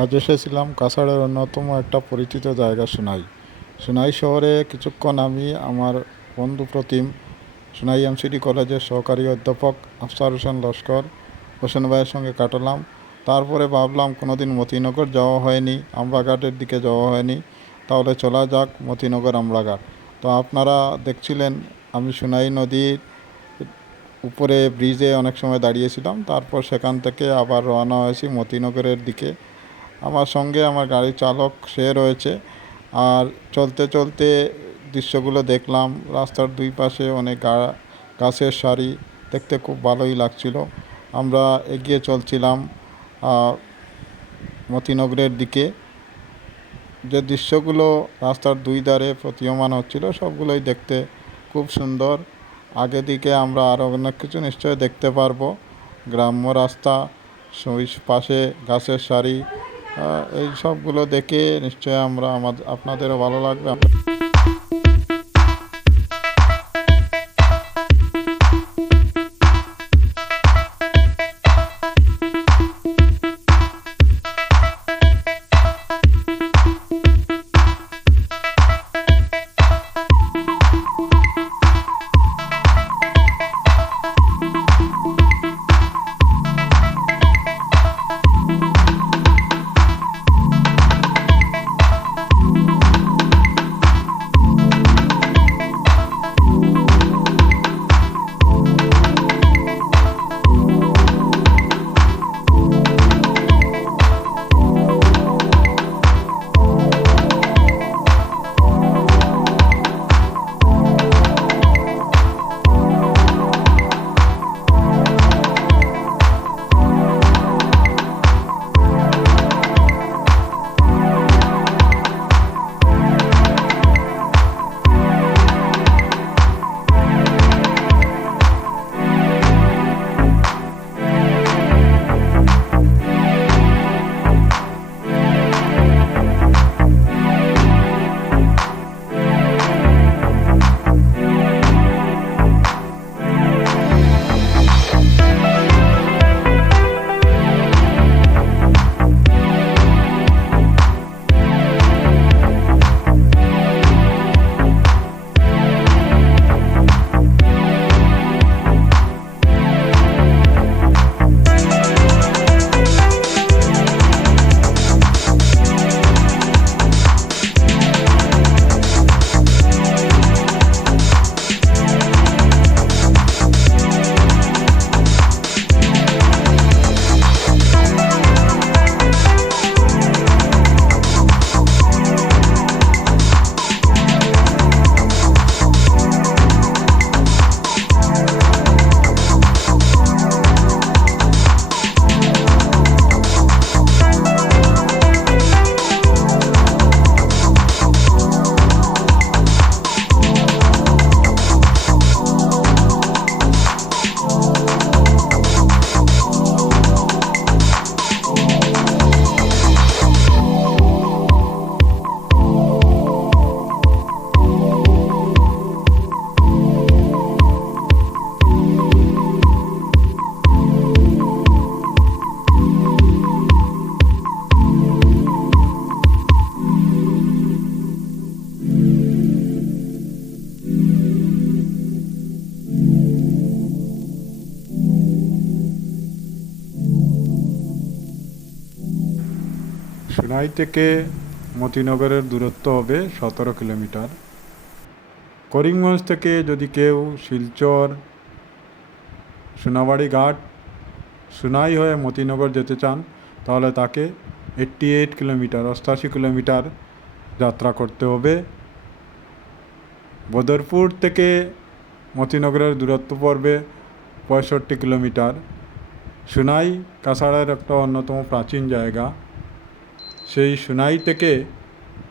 আজ এসেছিলাম কাছাড়ের অন্যতম একটা পরিচিত জায়গা সোনাই। সোনাই শহরে কিছুক্ষণ আমি আমার বন্ধু প্রতিম সোনাই এমসিডি কলেজের সহকারী অধ্যাপক আফসার হোসেন লস্কর হোসেন ভাইয়ের সঙ্গে কাটালাম। তারপরে ভাবলাম কোনোদিন মতিনগর যাওয়া হয়নি, আমরাঘাটের দিকে যাওয়া হয়নি, তাহলে চলা যাক মতিনগর আমরাঘাট। তো আপনারা দেখছিলেন আমি সোনাই নদীর উপরে ব্রিজে অনেক সময় দাঁড়িয়েছিলাম, তারপর সেখান থেকে আবার রওনা হয়েছি মতিনগরের দিকে। আমার সঙ্গে আমার গাড়ির চালক সে রয়েছে। আর চলতে চলতে দৃশ্যগুলো দেখলাম, রাস্তার দুই পাশে অনেক গাছের সারি, দেখতে খুব ভালোই লাগছিল। আমরা এগিয়ে চলছিলাম মতিনগরের দিকে। যে দৃশ্যগুলো রাস্তার দুই ধারে প্রতীয়মান হচ্ছিল সবগুলোই দেখতে খুব সুন্দর। আগে দিকে আমরা আরও অনেক কিছু নিশ্চয়ই দেখতে পারবো। গ্রাম্য রাস্তা, পাশে গাছের সারি, এই সবগুলো দেখে নিশ্চয়ই আপনাদেরও ভালো লাগবে। সোনাই থেকে মতিনগরের দূরত্ব হবে 17 কিলোমিটার। করিমগঞ্জ থেকে যদি কেউ শিলচর, সোনাবাড়ি ঘাট, সোনাই হয়ে মতিনগর যেতে চান তাহলে তাকে 88 কিলোমিটার 88 কিলোমিটার যাত্রা করতে হবে। বদরপুর থেকে মতিনগরের দূরত্ব পড়বে 65 কিলোমিটার। সোনাই কাছাড়ের একটা অন্যতম প্রাচীন জায়গা। সেই সোনাই থেকে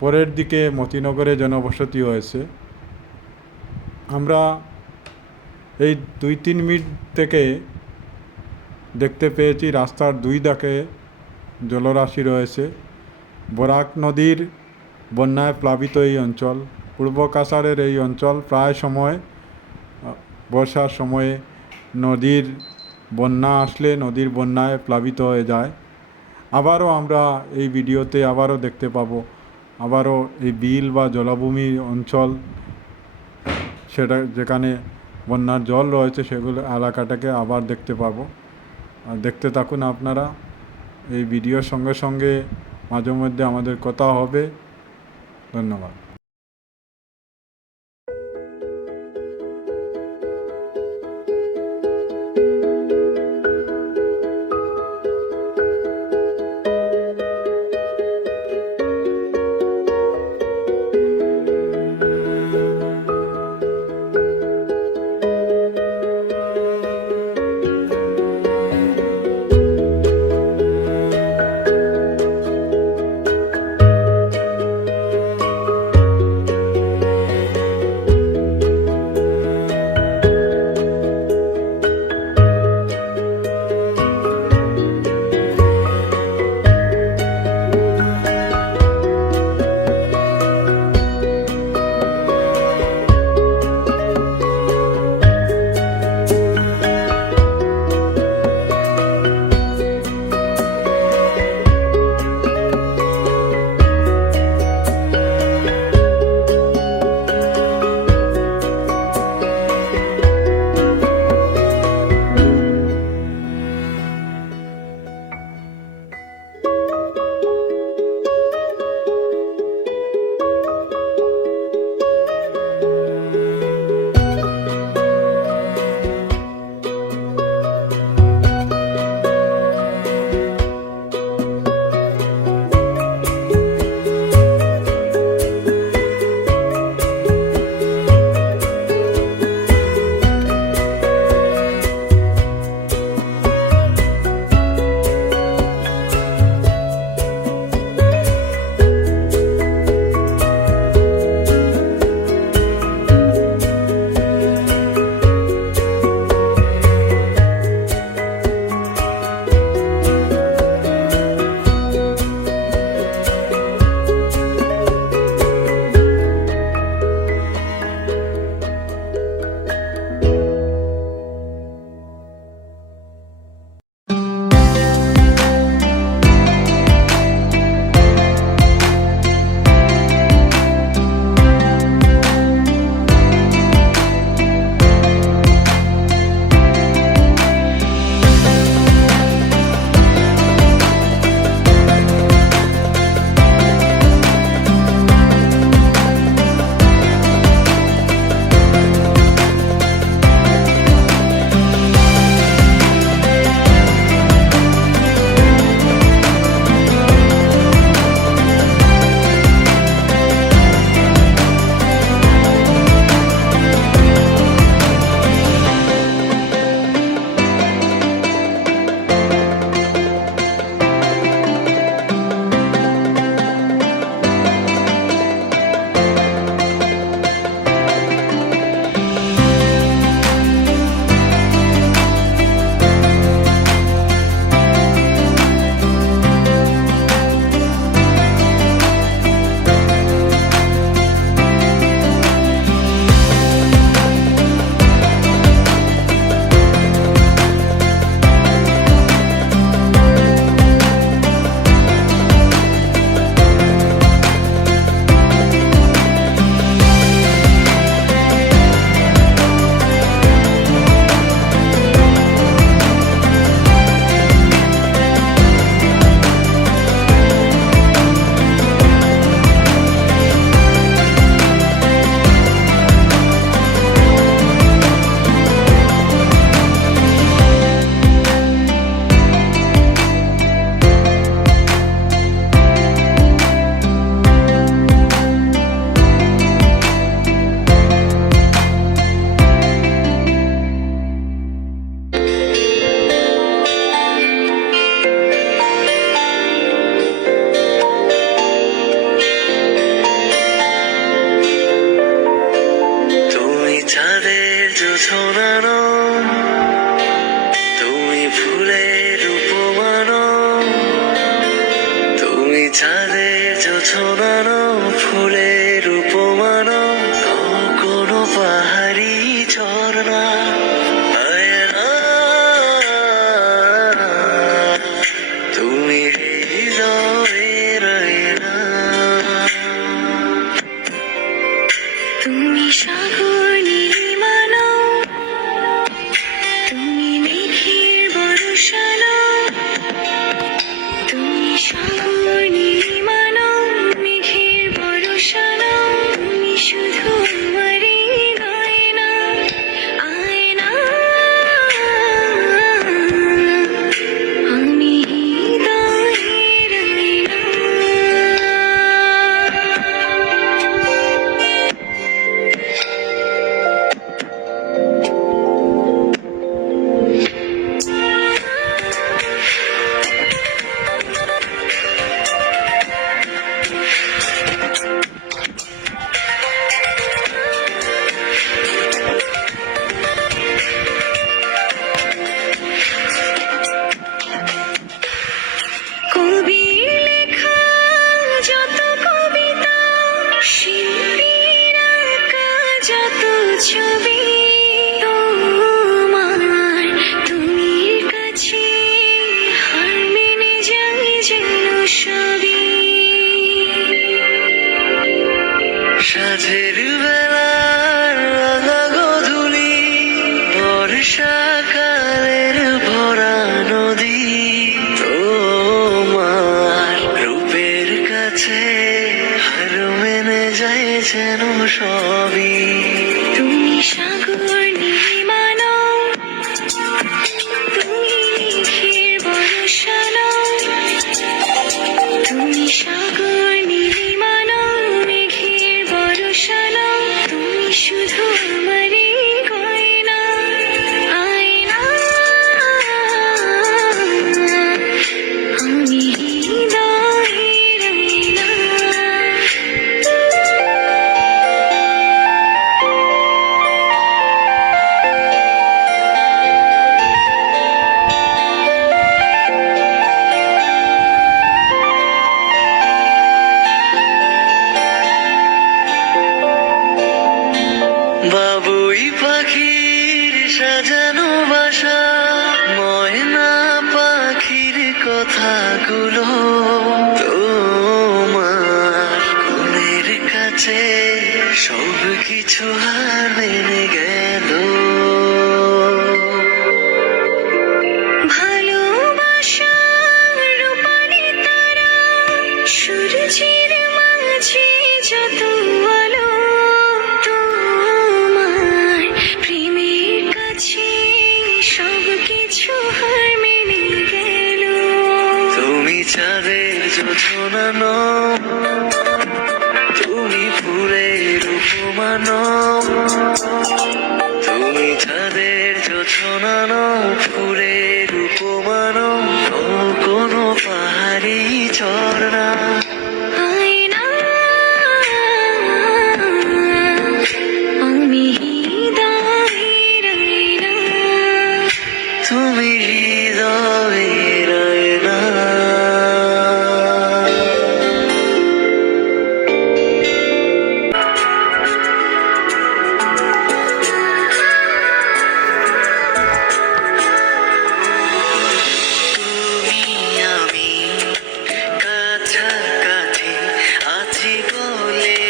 পরের দিকে মতিনগরে জনবসতি হয়েছে। আমরা এই 2-3 মিনিট থেকে দেখতে পেয়েছি রাস্তার দুই ধারে জলরাশি রয়েছে। বরাক নদীর বন্যায় প্লাবিত এই অঞ্চল। পূর্ব কাছাড়ের এই অঞ্চল প্রায় সময় বর্ষার সময়ে নদীর বন্যা আসলে নদীর বন্যায় প্লাবিত হয়ে যায়। আবারও আমরা এই ভিডিওতে আবারও দেখতে পাবো, আবারও এই বিল বা জলাভূমি অঞ্চল, সেটা যেখানে বন্যার জল রয়েছে সেগুলো এলাকাটাকে আবার দেখতে পাবো। আর দেখতে থাকুন আপনারা। এই ভিডিওর সঙ্গে সঙ্গে মাঝে মধ্যে আমাদের কথা হবে। ধন্যবাদ। জোছনানো, তুমি ফুলের উপমানো, তুমি চাঁদের জোছনানো, ফুলের উপমানো, কোনো পাহাড়ি ঝর্ণা আয়না, তুমি হৃদয়ের আয়না। তুমি সাগর নীলিমানো, তুমি মেঘের বর্ষানো, তুমি সাগর নীলিমানো, মেঘের বর্ষানো, তুমি শুধু আমারই গয়না আয়না, আমি হৃদয়ের আয়না। কবির লেখা যত কবিতা, শিল্পীর আঁকা যত ছবি, তোমার তুমির কাছে হার মেনে যাই যেন সবই। সাঁঝের বেলার রাঙা গোধূলি, বর্ষাকালের ভরা নদী, তোমার রূপের কাছে হার মেনে যায় যেন সবই। তুমি সাগর নীলিমানো, তুমি মেঘের বর্ষানো, তুমি সাগর নীলিমানো, মেঘের বর্ষানো, তুমি শুধু আমারই গয়না আয়না, আমি হৃদয়ের আয়না। বাবুই পাখির সাজানো বাসা, ময়না পাখির কথাগুলো, তোমার কোলের কাছে সব কিছু হার মেনে গেল। ভালোবাসার রূপালি তারা, সূর্যের মাঝে যত আলো, তোমার প্রেমের কাছে সব কিছু হার মেনে গেল। তুমি চাঁদের জোছনানো, তুমি ফুলের উপমানো, তুমি চাঁদের জোছনানো, ফুলের উপমানো, কোনো পাহাড়ি ঝর্ণা আয়না, আমি হৃদয়ের আয়না। তুমি হৃদয়ের আয়না। তুমি আমি কাছাকাছি আছি বলে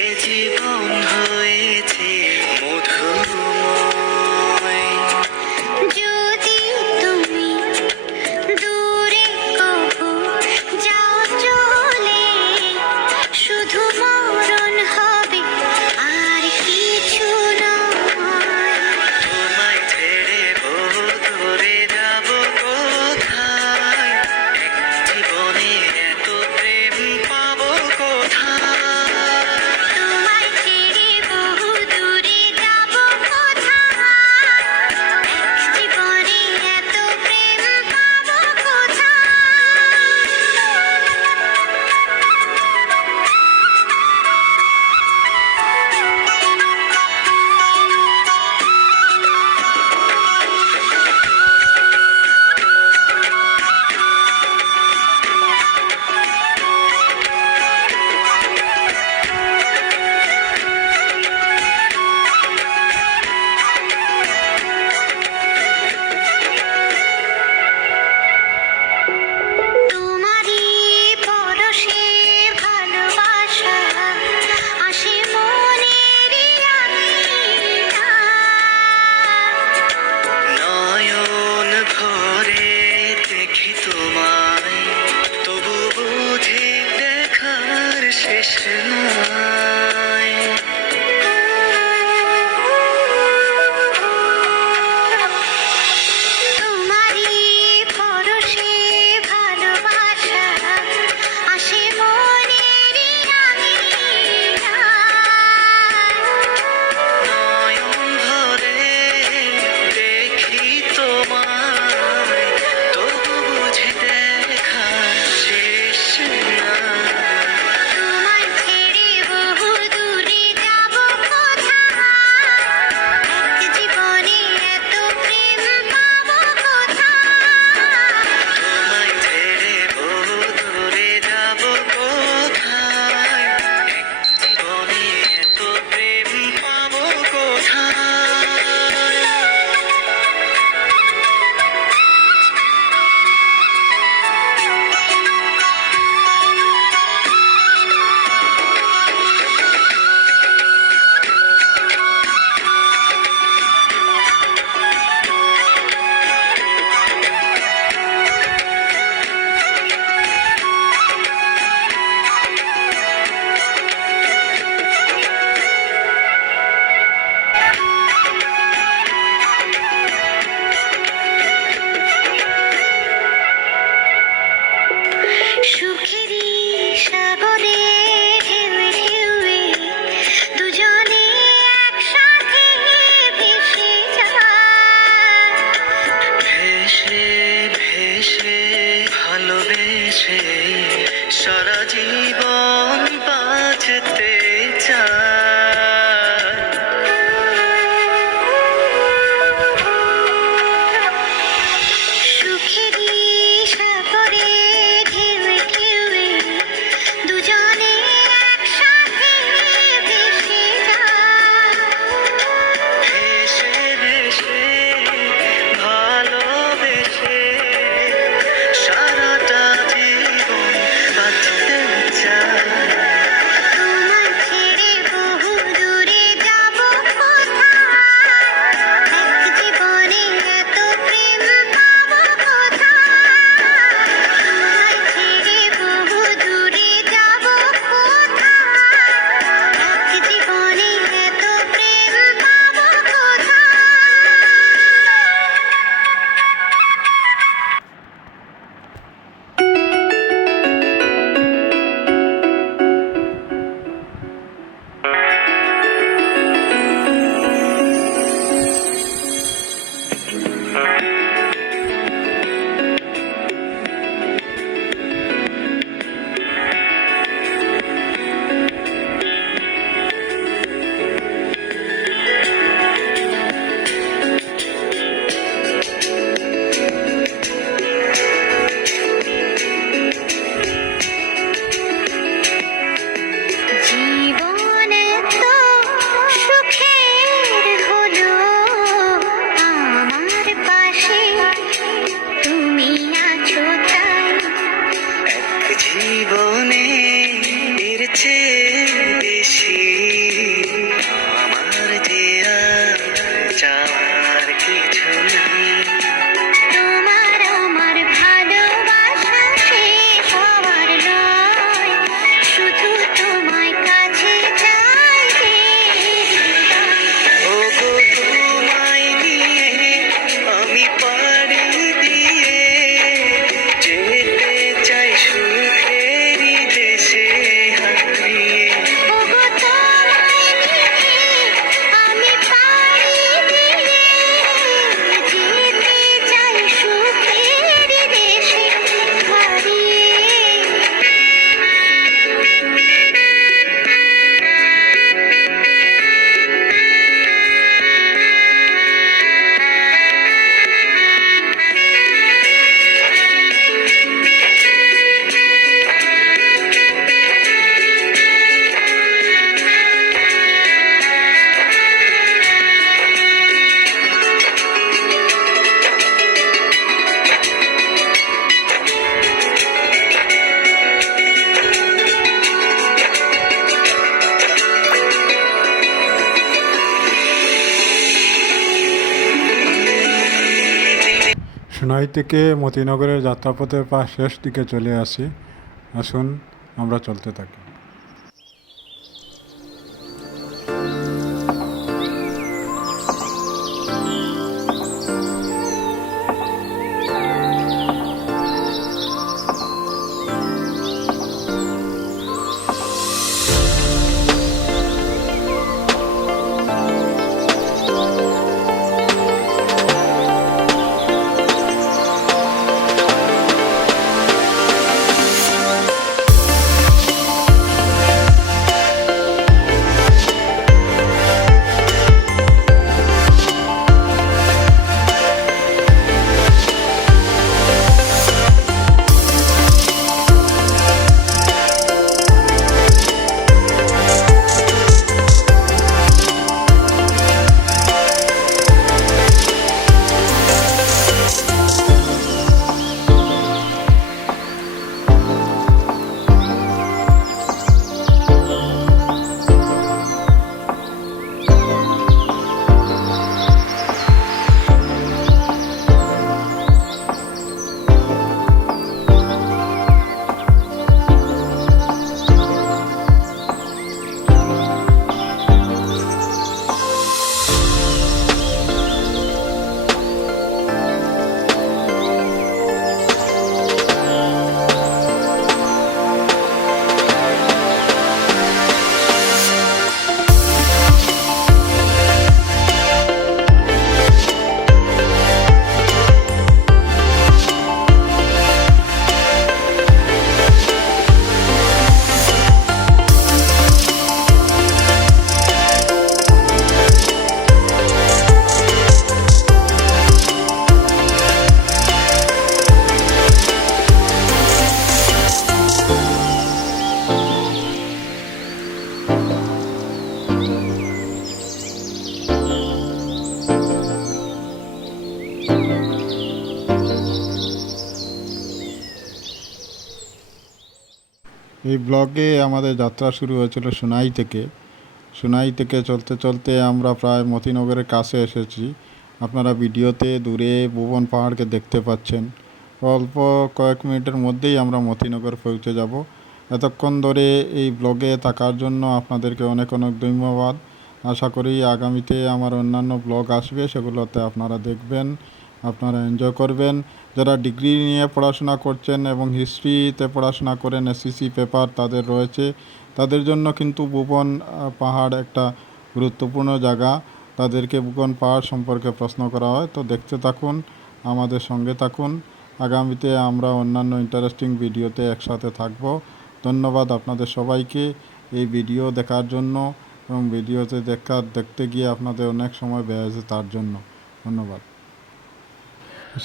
এ জীবন হয়েছে মধুময়। যদি তুমি দূরে কখো যাও চলে, শুধু মরণ হবে আর কিছু নয়। তোমায় ছেড়ে ধরে যাব কোথায়, এক জীবনে এত প্রেম পাবো কোথায়। তোমায় ছেড়ে সোনাই থেকে মতিনগরের যাত্রাপথের প্রায় শেষ দিকে চলে আসি। আসুন আমরা চলতে থাকি। এই ব্লগে আমাদের যাত্রা শুরু হয়েছিল সোনাই থেকে। সোনাই থেকে চলতে চলতে আমরা প্রায় মতিনগরের কাছে এসেছি। আপনারা ভিডিওতে দূরে ভুবন পাহাড়কে দেখতে পাচ্ছেন। অল্প কয়েক মিনিটের মধ্যেই আমরা মতিনগর পৌঁছে যাব। এতক্ষণ ধরে এই ব্লগে থাকার জন্য আপনাদেরকে অনেক অনেক ধন্যবাদ। আশা করি আগামীতে আমার অন্যান্য ব্লগ আসবে, সেগুলোতে আপনারা দেখবেন, আপনারা এনজয় করবেন। যারা ডিগ্রি নিয়ে পড়াশোনা করছেন এবং হিস্ট্রিতে পড়াশোনা করেন, এসএসসি পেপার তাদের রয়েছে, তাদের জন্য কিন্তু ভুবন পাহাড় একটা গুরুত্বপূর্ণ জায়গা। তাদেরকে ভুবন পাহাড় সম্পর্কে প্রশ্ন করা হয়। তো দেখতে থাকুন, আমাদের সঙ্গে থাকুন। আগামীতে আমরা অন্যান্য ইন্টারেস্টিং ভিডিওতে একসাথে থাকব। ধন্যবাদ আপনাদের সবাইকে এই ভিডিও দেখার জন্য এবং ভিডিওতে দেখতে গিয়ে আপনাদের অনেক সময় ব্যয় হয়েছে তার জন্য ধন্যবাদ।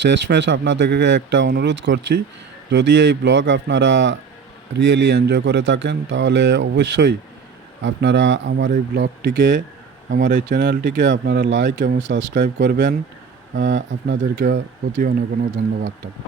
শেষমেশ আপনাদেরকে একটা অনুরোধ করছি, যদি এই ব্লগ আপনারা রিয়েলি এনজয় করে থাকেন তাহলে অবশ্যই আপনারা আমার এই ব্লগটিকে, আমার এই চ্যানেলটিকে আপনারা লাইক এবং সাবস্ক্রাইব করবেন। আপনাদেরকে অতি অনেক অনেক ধন্যবাদ থাকবে।